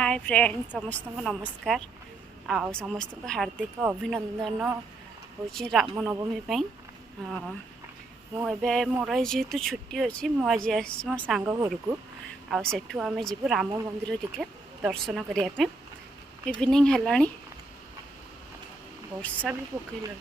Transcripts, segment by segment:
hi friend समस्त को नमस्कार आ समस्त को हार्दिक अभिनंदन हो रामनवमी मुझे मोर जेहेतु छुट्टी अच्छी मुझे आज मो सांग घर को आठू आम जीव राम मंदिर टिके दर्शन करने इवनिंग है वर्षा भी पकईला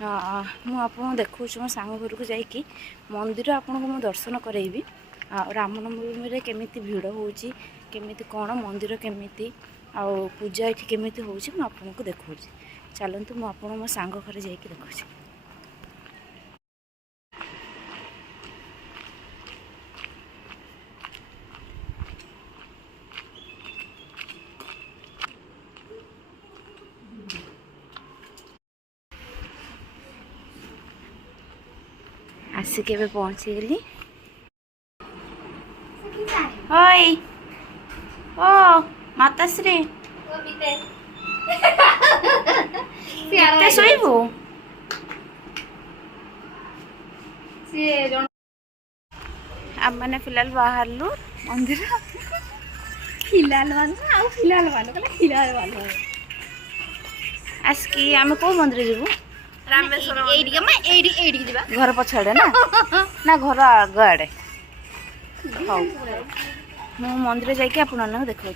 हाँ मुझे देखा मो सांग घर को जाकि मंदिर आपन को दर्शन करेबी रामनवमी केमी भिड़ होमी कौन मंदिर केमी आ पूजा ये केमी होको देखा चलतु मुझे मो सांग घर जा देखा आसिक पहुँची गली ओय ओ माताश्री शोबू आम मैंने फिलहाल बाहर मंदिर आसिक आम कौ मंदिर जीवु घर पछाड़े ना ना घर आग आड़े हाँ मु मंदिर जाकि आपन देखा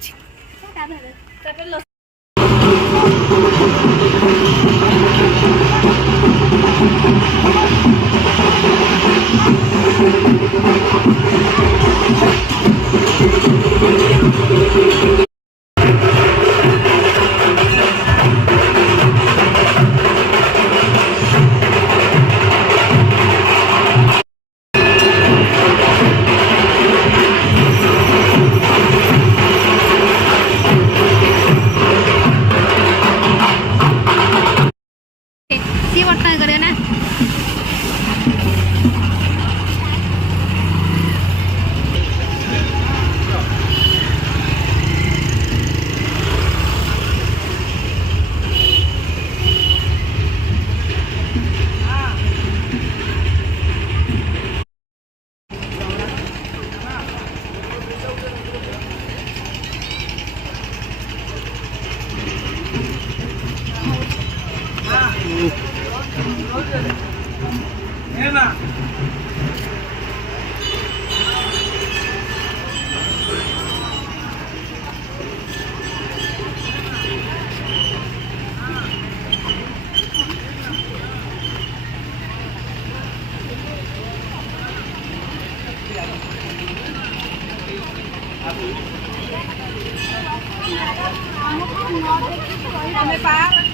हमें